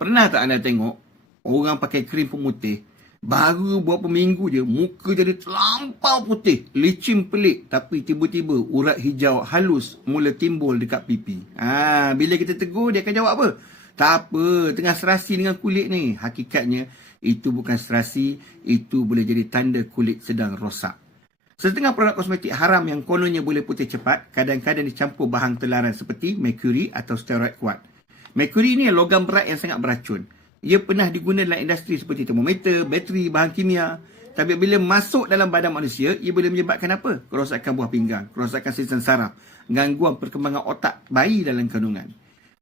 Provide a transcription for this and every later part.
Pernah tak anda tengok orang pakai krim pemutih, baru beberapa minggu je muka jadi terlampau putih, licin pelik, tapi tiba-tiba urat hijau halus mula timbul dekat pipi. Bila kita tegur, dia akan jawab apa? Tak apa, tengah serasi dengan kulit ni. Hakikatnya itu bukan serasi, itu boleh jadi tanda kulit sedang rosak. Setengah produk kosmetik haram yang kononnya boleh putih cepat, kadang-kadang dicampur bahan terlarang seperti merkuri atau steroid kuat. Merkuri ni logam berat yang sangat beracun. Ia pernah digunakan dalam industri seperti termometer, bateri, bahan kimia. Tapi bila masuk dalam badan manusia, ia boleh menyebabkan apa? Kerosakan buah pinggang, kerosakan sistem saraf, gangguan perkembangan otak bayi dalam kandungan.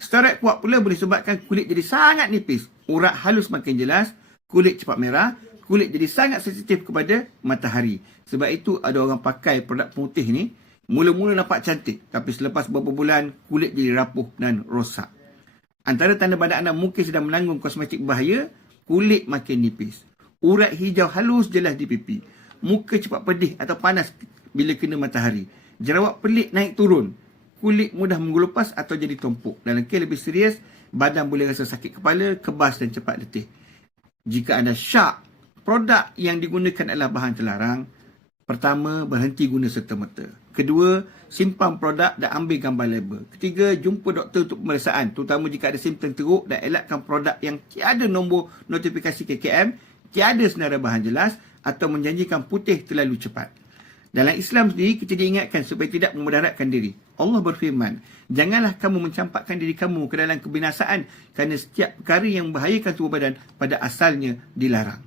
Steroid kuat pula boleh sebabkan kulit jadi sangat nipis, urat halus makin jelas, kulit cepat merah, kulit jadi sangat sensitif kepada matahari. Sebab itu ada orang pakai produk pemutih ni, mula-mula nampak cantik, tapi selepas beberapa bulan, kulit jadi rapuh dan rosak. Antara tanda badan anda mungkin sedang menanggung kosmetik bahaya, kulit makin nipis, urat hijau halus jelas di pipi, muka cepat pedih atau panas bila kena matahari, jerawat pelik naik turun, kulit mudah mengelupas atau jadi tumpuk. Dalam kes lebih serius, badan boleh rasa sakit kepala, kebas dan cepat letih. Jika anda syak produk yang digunakan adalah bahan terlarang, pertama, berhenti guna serta-merta. Kedua, simpan produk dan ambil gambar label. Ketiga, jumpa doktor untuk pemeriksaan, terutama jika ada simptom teruk, dan elakkan produk yang tiada nombor notifikasi KKM, tiada senarai bahan jelas atau menjanjikan putih terlalu cepat. Dalam Islam sendiri, kita diingatkan supaya tidak memudaratkan diri. Allah berfirman, janganlah kamu mencampakkan diri kamu ke dalam kebinasaan kerana setiap perkara yang membahayakan tubuh badan pada asalnya dilarang.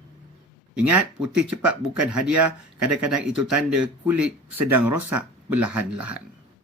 Ingat, putih cepat bukan hadiah. Kadang-kadang itu tanda kulit sedang rosak perlahan-lahan.